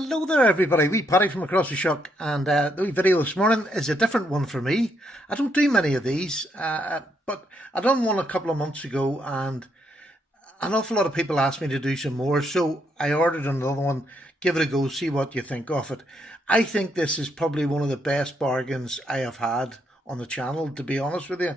Hello there everybody, wee Paddy from across the shop, and the wee video this morning is a different one for me. I don't do many of these, but I done one a couple of months ago and an awful lot of people asked me to do some more, so I ordered another one. Give it a go, see what you think of it. I think this is probably one of the best bargains I have had on the channel, to be honest with you.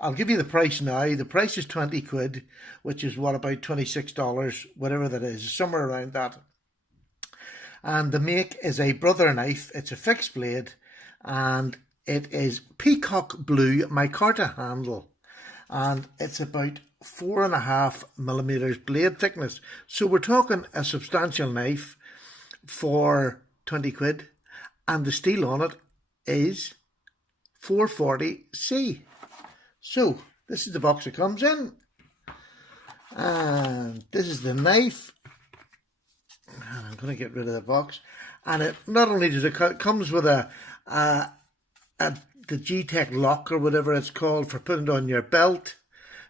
I'll give you the price now. The price is 20 quid, which is what, about $26, whatever that is, somewhere around that. And the make is a brother knife. It's a fixed blade and it is peacock blue micarta handle, and it's about 4.5mm blade thickness. So we're talking a substantial knife for 20 quid, and the steel on it is 440C. So this is the box it comes in, and this is the knife. I'm going to get rid of the box, and it not only does it comes with the G-Tech lock or whatever it's called for putting it on your belt.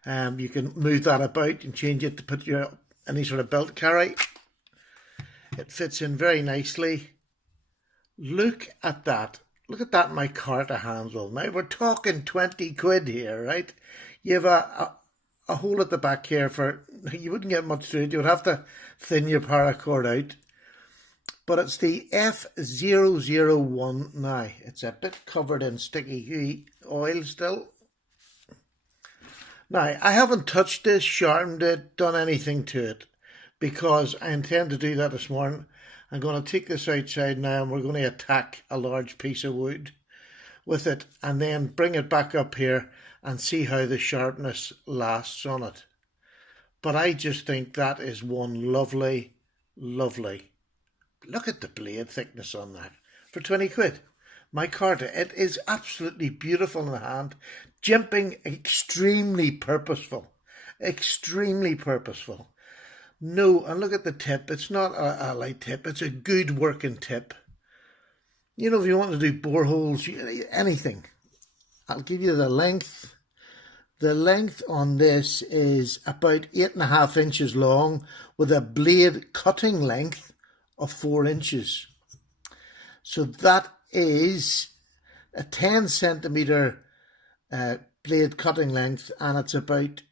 You can move that about and change it to put your any sort of belt carry. It fits in very nicely. Look at that. Look at that micarta handle. Now we're talking 20 quid here, right? You have a hole at the back here for, you wouldn't get much through it. You would have to thin your paracord out. But it's the F001 now. It's a bit covered in sticky oil still. Now, I haven't touched this, sharpened it, done anything to it, because I intend to do that this morning. I'm going to take this outside now and we're going to attack a large piece of wood with it and then bring it back up here and see how the sharpness lasts on it. But I just think that is one lovely, lovely. Look at the blade thickness on that for 20 quid. Micarta, it is absolutely beautiful in the hand. Jimping, extremely purposeful. Extremely purposeful. No, and look at the tip. It's not a light tip. It's a good working tip. You know, if you want to do boreholes, anything. I'll give you the length. The length on this is about 8.5 inches long with a blade cutting length of 4 inches. So that is a 10 centimetre blade cutting length, and it's about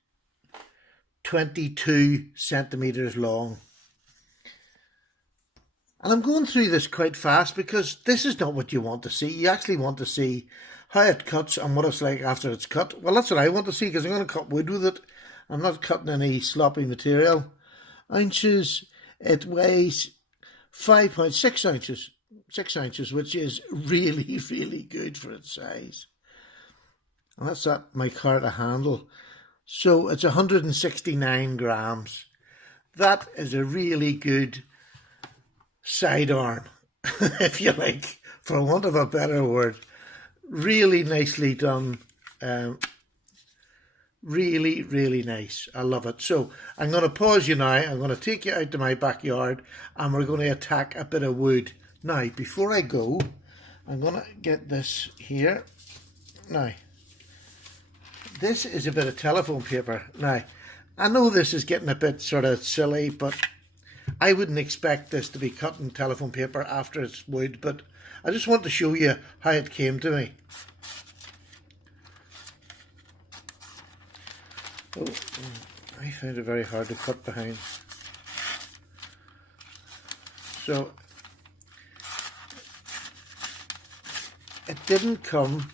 22 centimetres long. And I'm going through this quite fast because this is not what you want to see. You actually want to see how it cuts and what it's like after it's cut. Well, that's what I want to see, because I'm going to cut wood with it. I'm not cutting any sloppy material. Ounces, it weighs 5.6 ounces. 6 ounces, which is really, really good for its size. And that's that micarta handle. So it's 169 grams. That is a really good sidearm, if you like, for want of a better word. Really nicely done. Really, really nice. I love it. So I'm going to pause you now. I'm going to take you out to my backyard and we're going to attack a bit of wood. Now, before I go, I'm going to get this here. Now, this is a bit of telephone paper. Now, I know this is getting a bit sort of silly, but I wouldn't expect this to be cut in telephone paper after it's wood, but I just want to show you how it came to me. Oh, I found it very hard to cut behind. So, it didn't come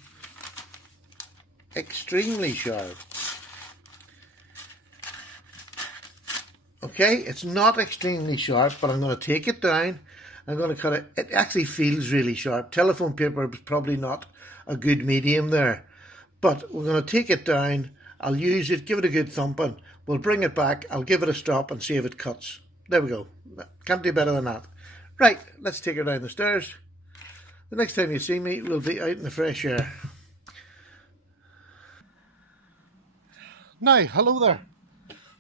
extremely sharp. Okay, it's not extremely sharp, but I'm going to take it down. I'm going to cut it. It actually feels really sharp. Telephone paper is probably not a good medium there. But we're going to take it down. I'll use it, give it a good thumping. We'll bring it back. I'll give it a stop and see if it cuts. There we go. Can't do better than that. Right, let's take her down the stairs. The next time you see me, we'll be out in the fresh air. Now, hello there.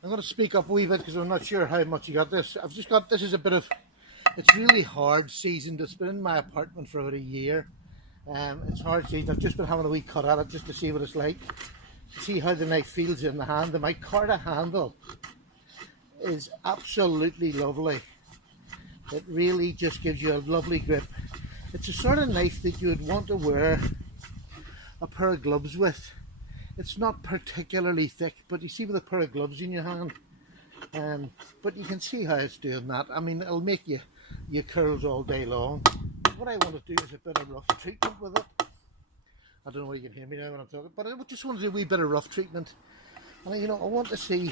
I'm going to speak up a wee bit because I'm not sure how much you got this. I've just got, this is a bit of, it's really hard seasoned. It's been in my apartment for about a year. It's hard seasoned. I've just been having a wee cut at it just to see what it's like. To see how the knife feels in the hand. The micarta handle is absolutely lovely. It really just gives you a lovely grip. It's a sort of knife that you would want to wear a pair of gloves with. It's not particularly thick, but you see with a pair of gloves in your hand, but you can see how it's doing that. I mean, it'll make you curls all day long. What I want to do is a bit of rough treatment with it. I don't know whether you can hear me now when I'm talking, but I just want to do a wee bit of rough treatment. And you know, I want to see.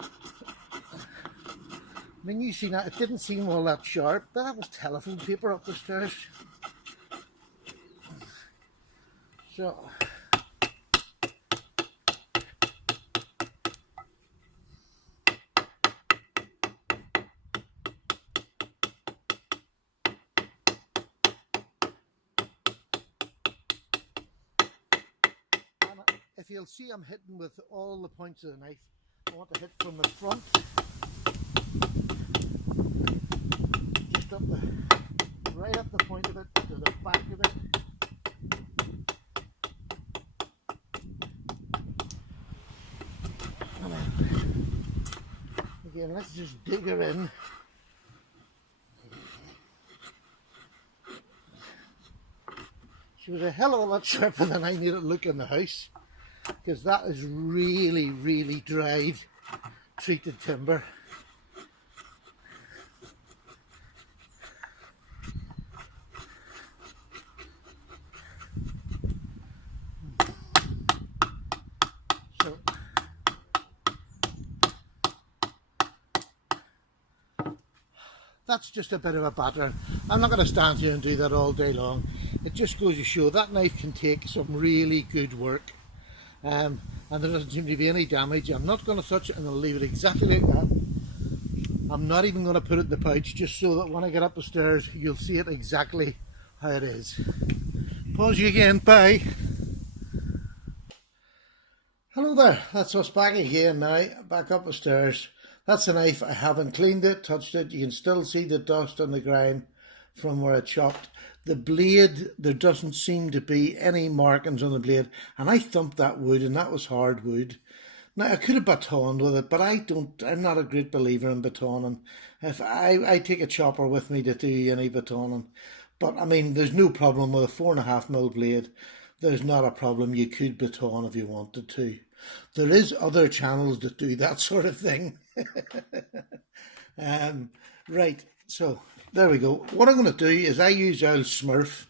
I mean, you see that it didn't seem all that sharp, but that was telephone paper up the stairs. So. If you'll see, I'm hitting with all the points of the knife. I want to hit from the front, just right up the point of it to the back of it. And then, again, let's just dig her in. She was a hell of a lot sharper than I made it look in the house, because that is really, really dried, treated timber. So, that's just a bit of a pattern. I'm not going to stand here and do that all day long. It just goes to show that knife can take some really good work. And there doesn't seem to be any damage. I'm not going to touch it, and I'll leave it exactly like that. I'm not even going to put it in the pouch, just so that when I get up the stairs you'll see it exactly how it is. Pause you again, bye. Hello there, that's us back again now, back up the stairs. That's the knife. I haven't cleaned it, touched it. You can still see the dust and the grime from where I chopped. The blade, there doesn't seem to be any markings on the blade, and I thumped that wood, and that was hard wood. Now I could have batoned with it, but I'm not a great believer in batoning. If I take a chopper with me to do any batoning, but I mean, there's no problem with a 4.5mm blade. There's not a problem. You could baton if you wanted to. There is other channels that do that sort of thing. Right, so there we go. What I'm going to do is I use old Smurf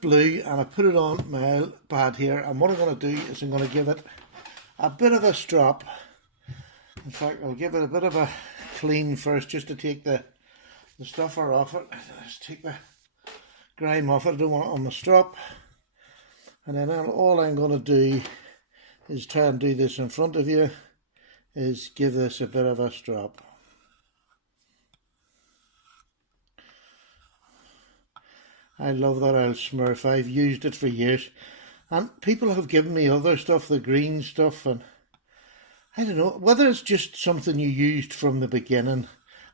blue, and I put it on my pad here, and what I'm going to do is I'm going to give it a bit of a strop. In fact, I'll give it a bit of a clean first, just to take the stuffer off it. Just take the grime off it. I don't want it on the strop. And then all I'm going to do is try and do this in front of you, is give this a bit of a strop. I love that old Smurf. I've used it for years, and people have given me other stuff, the green stuff, and I don't know whether it's just something you used from the beginning.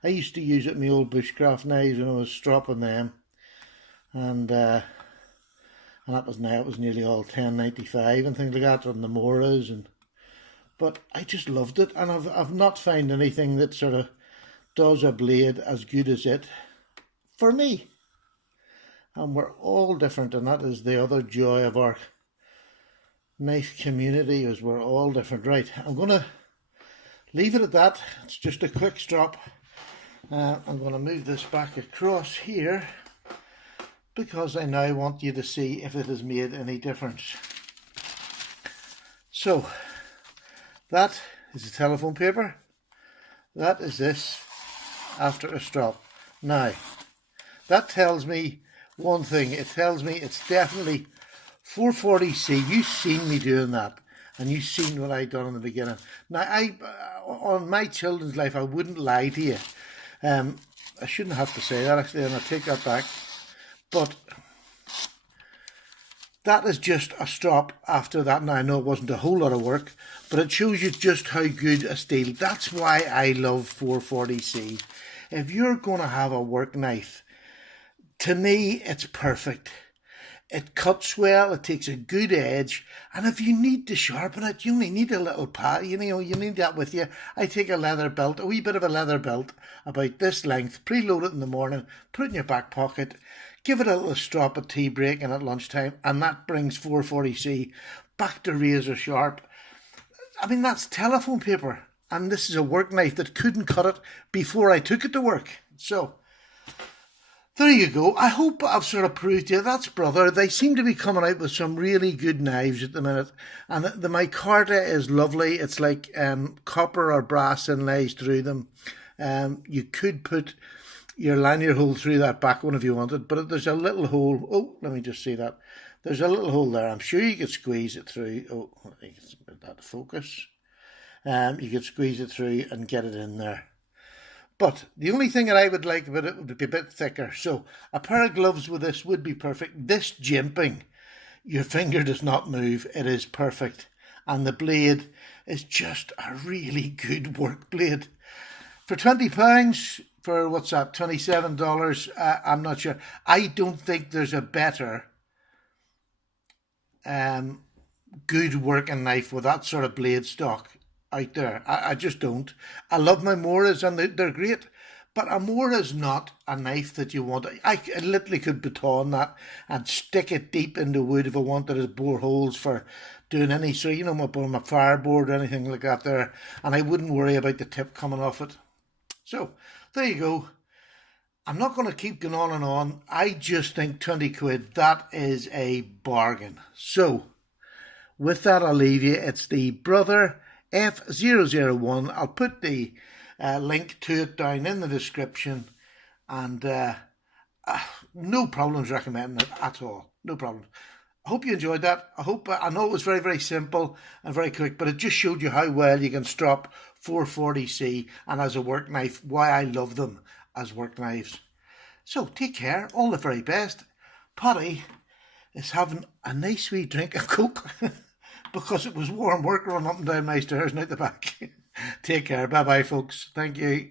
I used to use it in my old bushcraft knives when I was stropping them, and that was now, it was nearly all 1095 and things like that on the Moras, but I just loved it, and I've not found anything that sort of does a blade as good as it for me. And we're all different, and that is the other joy of our knife community, is we're all different. Right, I'm going to leave it at that. It's just a quick strop. I'm going to move this back across here, because I now want you to see if it has made any difference. So that is the telephone paper. That is this after a strop. Now that tells me one thing. It tells me it's definitely 440C. You've seen me doing that, and you've seen what I done in the beginning. Now on my children's life, I wouldn't lie to you. I shouldn't have to say that actually, and I take that back. But that is just a strop after that. Now I know it wasn't a whole lot of work, but it shows you just how good a steel. That's why I love 440C. If you're going to have a work knife, to me it's perfect. It cuts well, it takes a good edge, and if you need to sharpen it, you only need a little pad, you need that with you. I take a leather belt, a wee bit of a leather belt, about this length, preload it in the morning, put it in your back pocket, give it a little strop at tea break and at lunchtime, and that brings 440C back to razor sharp. I mean, that's telephone paper, and this is a work knife that couldn't cut it before I took it to work. So, there you go. I hope I've sort of proved to you that's Brother. They seem to be coming out with some really good knives at the minute. And the micarta is lovely. It's like copper or brass inlays through them. You could put your lanyard hole through that back one if you wanted, but there's a little hole. Oh, let me just see that. There's a little hole there. I'm sure you could squeeze it through. Oh, let me get that to focus. You could squeeze it through and get it in there. But the only thing that I would like about it would be a bit thicker. So a pair of gloves with this would be perfect. This jimping, your finger does not move. It is perfect. And the blade is just a really good work blade. For £20, for what's that, $27, I'm not sure. I don't think there's a better good working knife with that sort of blade stock out there. I just don't. I love my Moras and they're great, but a Mora is not a knife that you want. I literally could baton that and stick it deep into wood if I wanted, as bore holes for doing any, so my fireboard or anything like that there, and I wouldn't worry about the tip coming off it. So there you go. I'm not going to keep going on and on. I just think 20 quid, that is a bargain. So with that, I'll leave you. It's the Brother F001. I'll put the link to it down in the description, and no problems recommending it at all. No problem. I hope you enjoyed that. I know it was very, very simple and very quick, but it just showed you how well you can strop 440C and as a work knife, why I love them as work knives. So take care. All the very best. Paddy is having a nice wee drink of Coke because it was warm work running up and down my stairs and out the back. Take care. Bye-bye, folks. Thank you.